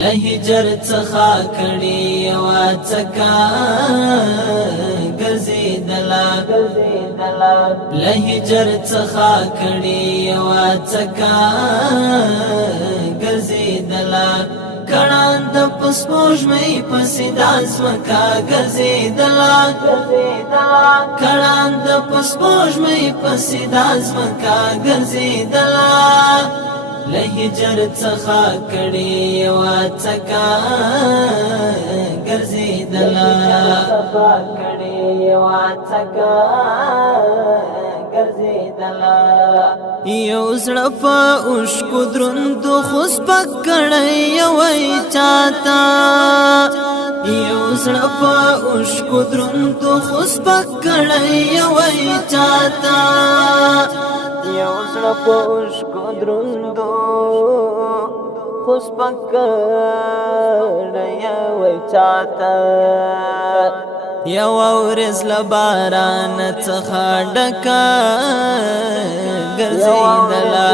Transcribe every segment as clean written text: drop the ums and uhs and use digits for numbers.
لهجر څخه کړي یوه څکه ګرځېدله لهجر څخه کړي یوه څکه ګرځېدله کړاند په سپوږمۍ پسې د ځمکه ګرځېدله کړاند په سپوږمۍ پسې د ځمکه ګرځېدله لهجر څخه کړي یوه څکه ګرځېدله یو زړه په اوښکو دروندو خو سپک کړی یوی چاته یو زړه په اوښکو دروندو خو سپک کړی یوی چاته یو زړه په اوښکو دروندو خو سپک کړی یوی چاته یو ورځ له باران څخه ډکه ګرځېدله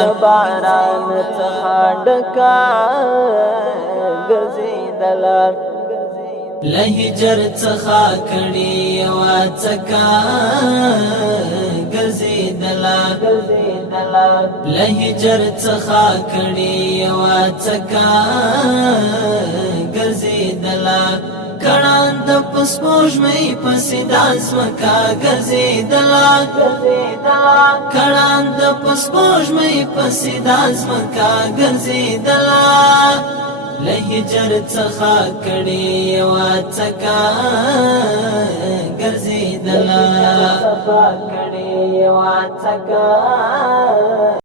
لهجر څخه کړي یوه څکه ګرځېدله لهجر څخه کړي یوه څکه ګرځېدله کړاند په سپوږمۍ پسې د ځمکه ګرځېدله کړاند په سپوږمۍ پسې د ځمکه ګرځېدله لهجر څخه کړي یوه څکه ګرځېدله